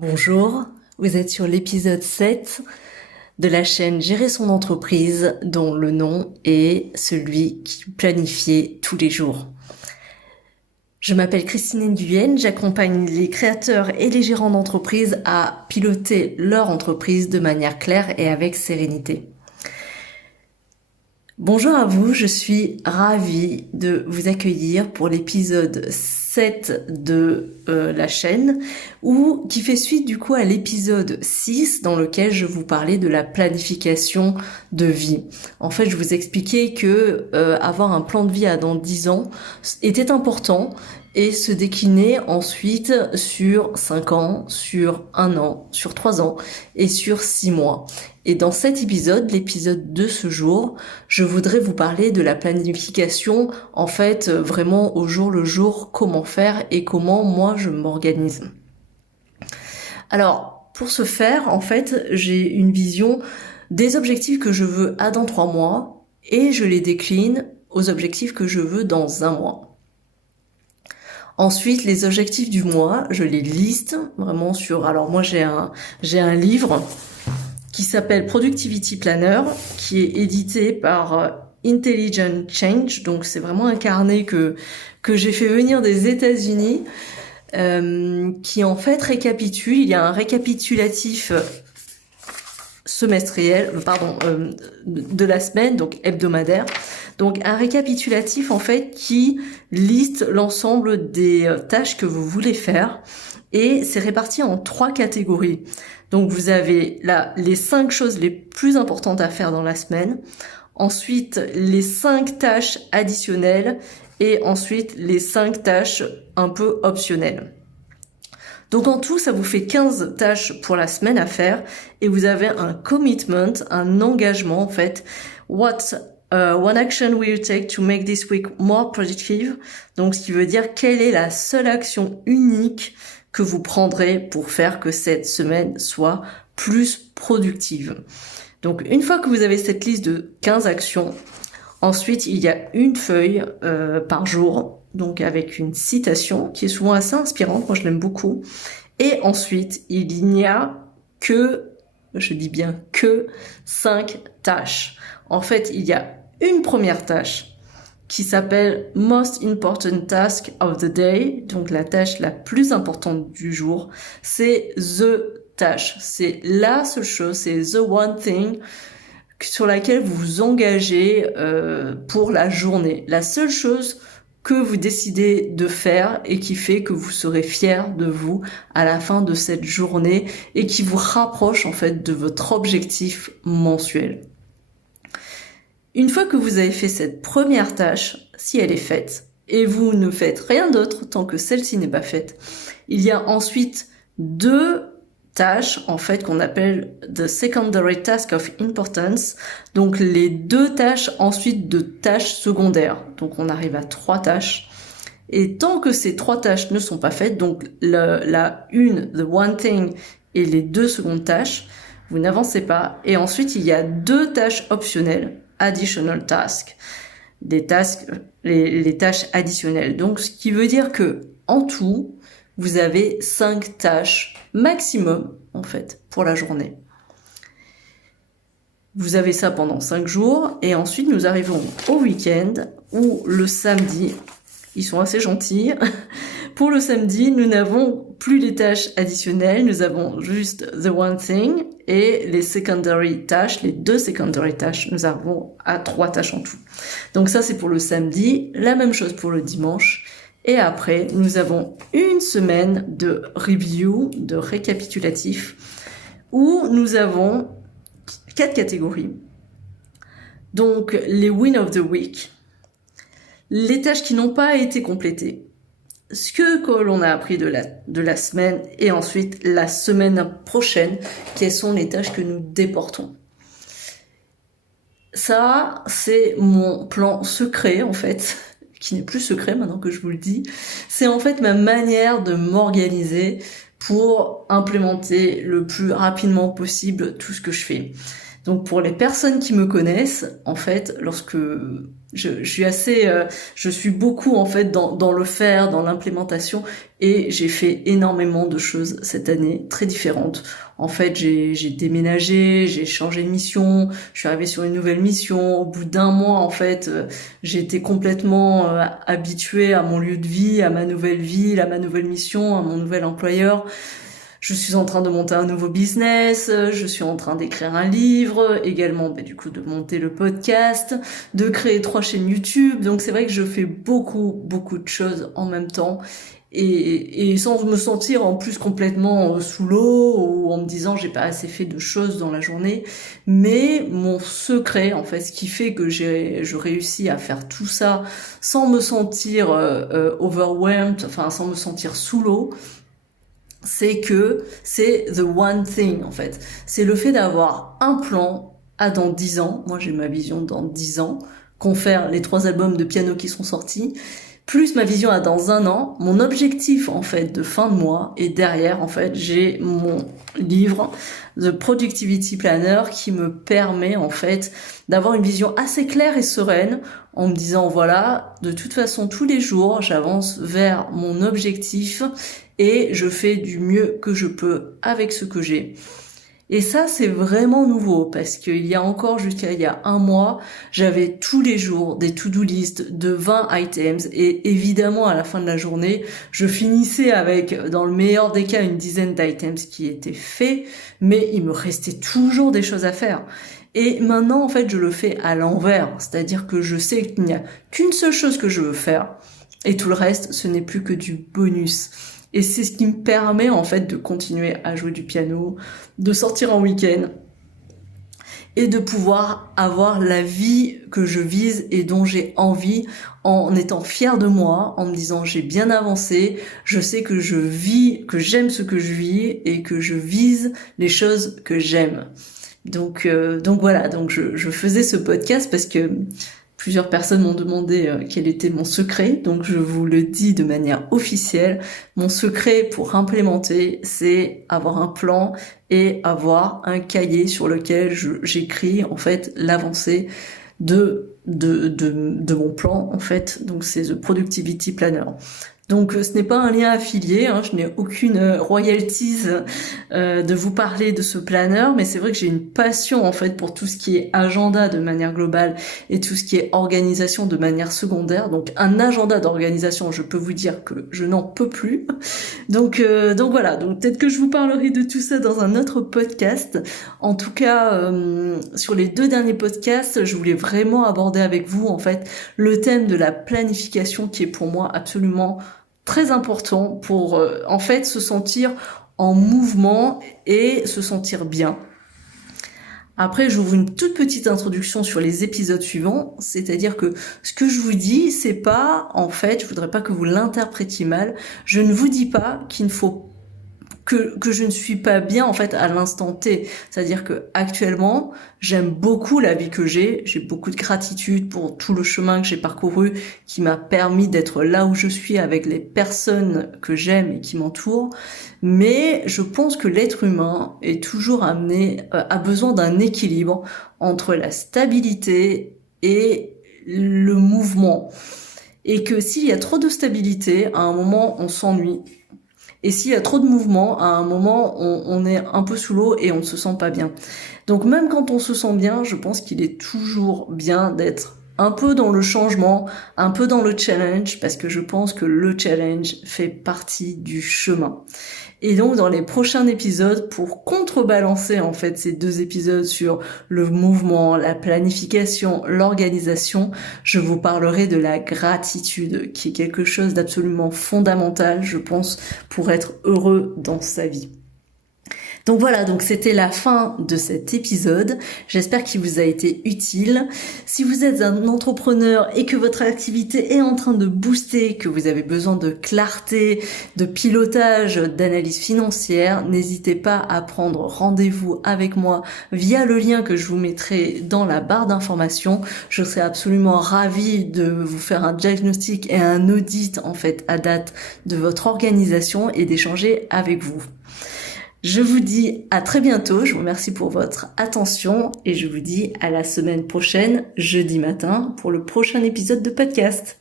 Bonjour, vous êtes sur l'épisode 7 de la chaîne Gérer son entreprise dont le nom est celui qui planifiait tous les jours. Je m'appelle Christine Nguyen, j'accompagne les créateurs et les gérants d'entreprise à piloter leur entreprise de manière claire et avec sérénité. Bonjour à vous, je suis ravie de vous accueillir pour l'épisode 7 de la chaîne qui fait suite du coup à l'épisode 6 dans lequel je vous parlais de la planification de vie. En fait, je vous expliquais que avoir un plan de vie à dans 10 ans était important et se décliner ensuite sur 5 ans, sur 1 an, sur 3 ans et sur 6 mois. Et dans cet épisode, l'épisode de ce jour, je voudrais vous parler de la planification, en fait, vraiment au jour le jour, comment faire et comment moi je m'organise. Alors, pour ce faire, en fait, j'ai une vision des objectifs que je veux à dans 3 mois et je les décline aux objectifs que je veux dans 1 mois. Ensuite, les objectifs du mois, je les liste vraiment sur... Alors moi, j'ai un livre qui s'appelle Productivity Planner, qui est édité par Intelligent Change. Donc c'est vraiment un carnet que j'ai fait venir des États-Unis, qui en fait récapitule. Il y a un récapitulatif semestriel, de la semaine, donc hebdomadaire. Donc un récapitulatif en fait qui liste l'ensemble des tâches que vous voulez faire et c'est réparti en 3 catégories. Donc vous avez là les 5 choses les plus importantes à faire dans la semaine, ensuite les 5 tâches additionnelles et ensuite les 5 tâches un peu optionnelles. Donc en tout, ça vous fait 15 tâches pour la semaine à faire et vous avez un commitment, un engagement en fait. One action will you take to make this week more productive? Donc ce qui veut dire quelle est la seule action unique que vous prendrez pour faire que cette semaine soit plus productive. Donc une fois que vous avez cette liste de 15 actions, ensuite il y a une feuille par jour, donc avec une citation qui est souvent assez inspirante, moi je l'aime beaucoup. Et ensuite il n'y a que, je dis bien que 5 tâches. En fait il y a une première tâche qui s'appelle Most Important Task of the Day, donc la tâche la plus importante du jour, c'est the tâche, c'est la seule chose, c'est the one thing sur laquelle vous vous engagez pour la journée, la seule chose que vous décidez de faire et qui fait que vous serez fier de vous à la fin de cette journée et qui vous rapproche en fait de votre objectif mensuel. Une fois que vous avez fait cette première tâche, si elle est faite, et vous ne faites rien d'autre tant que celle-ci n'est pas faite, il y a ensuite 2 tâches, en fait, qu'on appelle the secondary task of importance, donc les 2 tâches ensuite de tâches secondaires. Donc on arrive à 3 tâches. Et tant que ces 3 tâches ne sont pas faites, donc the one thing et les 2 secondes tâches, vous n'avancez pas. Et ensuite, il y a 2 tâches optionnelles, additional task, les tâches additionnelles. Donc, ce qui veut dire que, en tout, vous avez 5 tâches maximum, en fait, pour la journée. Vous avez ça pendant 5 jours, et ensuite, nous arrivons au week-end, où le samedi, ils sont assez gentils. Pour le samedi, nous n'avons plus les tâches additionnelles, nous avons juste the one thing et les secondary tâches, les 2 secondary tâches, nous avons à 3 tâches en tout. Donc ça c'est pour le samedi, la même chose pour le dimanche. Et après, nous avons une semaine de review, de récapitulatif, où nous avons 4 catégories. Donc les win of the week, les tâches qui n'ont pas été complétées, ce que l'on a appris de la semaine et ensuite la semaine prochaine, quelles sont les tâches que nous déportons. Ça, c'est mon plan secret en fait, qui n'est plus secret maintenant que je vous le dis. C'est en fait ma manière de m'organiser pour implémenter le plus rapidement possible tout ce que je fais. Donc pour les personnes qui me connaissent, en fait, lorsque Je suis beaucoup en fait dans le faire, dans l'implémentation, et j'ai fait énormément de choses cette année, très différentes. En fait, j'ai déménagé, j'ai changé de mission, je suis arrivée sur une nouvelle mission. Au bout d'un mois, en fait, j'ai été complètement habituée à mon lieu de vie, à ma nouvelle ville, à ma nouvelle mission, à mon nouvel employeur. Je suis en train de monter un nouveau business, je suis en train d'écrire un livre, également du coup de monter le podcast, de créer 3 chaînes YouTube. Donc c'est vrai que je fais beaucoup de choses en même temps et sans me sentir en plus complètement sous l'eau ou en me disant j'ai pas assez fait de choses dans la journée. Mais mon secret, en fait, ce qui fait que je réussis à faire tout ça sans me sentir overwhelmed, enfin sans me sentir sous l'eau, c'est que c'est the one thing en fait. C'est le fait d'avoir un plan à dans 10 ans. Moi j'ai ma vision dans 10 ans, confère les 3 albums de piano qui sont sortis, plus ma vision à dans 1 an, mon objectif en fait de fin de mois, et derrière en fait j'ai mon livre The Productivity Planner qui me permet en fait d'avoir une vision assez claire et sereine en me disant voilà, de toute façon tous les jours j'avance vers mon objectif et je fais du mieux que je peux avec ce que j'ai. Et ça, c'est vraiment nouveau parce qu'il y a encore jusqu'à il y a 1 mois, j'avais tous les jours des to-do list de 20 items et évidemment à la fin de la journée, je finissais avec, dans le meilleur des cas, une dizaine d'items qui étaient faits, mais il me restait toujours des choses à faire. Et maintenant, en fait, je le fais à l'envers, c'est-à-dire que je sais qu'il n'y a qu'une seule chose que je veux faire et tout le reste, ce n'est plus que du bonus. Et c'est ce qui me permet en fait de continuer à jouer du piano, de sortir en week-end et de pouvoir avoir la vie que je vise et dont j'ai envie en étant fière de moi, en me disant j'ai bien avancé, je sais que je vis, que j'aime ce que je vis et que je vise les choses que j'aime. Donc voilà, donc je faisais ce podcast parce que plusieurs personnes m'ont demandé quel était mon secret, donc je vous le dis de manière officielle. Mon secret pour implémenter, c'est avoir un plan et avoir un cahier sur lequel j'écris en fait l'avancée de mon plan en fait. Donc c'est The Productivity Planner. Donc ce n'est pas un lien affilié, hein, je n'ai aucune royalties de vous parler de ce planner, mais c'est vrai que j'ai une passion en fait pour tout ce qui est agenda de manière globale et tout ce qui est organisation de manière secondaire. Donc un agenda d'organisation, je peux vous dire que je n'en peux plus. Donc voilà, donc peut-être que je vous parlerai de tout ça dans un autre podcast. En tout cas, sur les 2 derniers podcasts, je voulais vraiment aborder avec vous en fait le thème de la planification qui est pour moi absolument très important pour en fait se sentir en mouvement et se sentir bien. Après, j'ouvre une toute petite introduction sur les épisodes suivants, c'est-à-dire que ce que je vous dis, c'est pas, en fait, je voudrais pas que vous l'interprétiez mal, je ne vous dis pas qu'il ne faut que je ne suis pas bien en fait à l'instant T. C'est-à-dire que actuellement, j'aime beaucoup la vie que j'ai beaucoup de gratitude pour tout le chemin que j'ai parcouru qui m'a permis d'être là où je suis avec les personnes que j'aime et qui m'entourent. Mais je pense que l'être humain est toujours a besoin d'un équilibre entre la stabilité et le mouvement. Et que s'il y a trop de stabilité, à un moment, on s'ennuie. Et s'il y a trop de mouvement, à un moment, on est un peu sous l'eau et on ne se sent pas bien. Donc même quand on se sent bien, je pense qu'il est toujours bien d'être un peu dans le changement, un peu dans le challenge, parce que je pense que le challenge fait partie du chemin. Et donc dans les prochains épisodes, pour contrebalancer en fait ces 2 épisodes sur le mouvement, la planification, l'organisation, je vous parlerai de la gratitude, qui est quelque chose d'absolument fondamental, je pense, pour être heureux dans sa vie. Donc voilà, donc c'était la fin de cet épisode. J'espère qu'il vous a été utile. Si vous êtes un entrepreneur et que votre activité est en train de booster, que vous avez besoin de clarté, de pilotage, d'analyse financière, n'hésitez pas à prendre rendez-vous avec moi via le lien que je vous mettrai dans la barre d'informations. Je serai absolument ravie de vous faire un diagnostic et un audit en fait à date de votre organisation et d'échanger avec vous. Je vous dis à très bientôt, je vous remercie pour votre attention et je vous dis à la semaine prochaine, jeudi matin, pour le prochain épisode de podcast.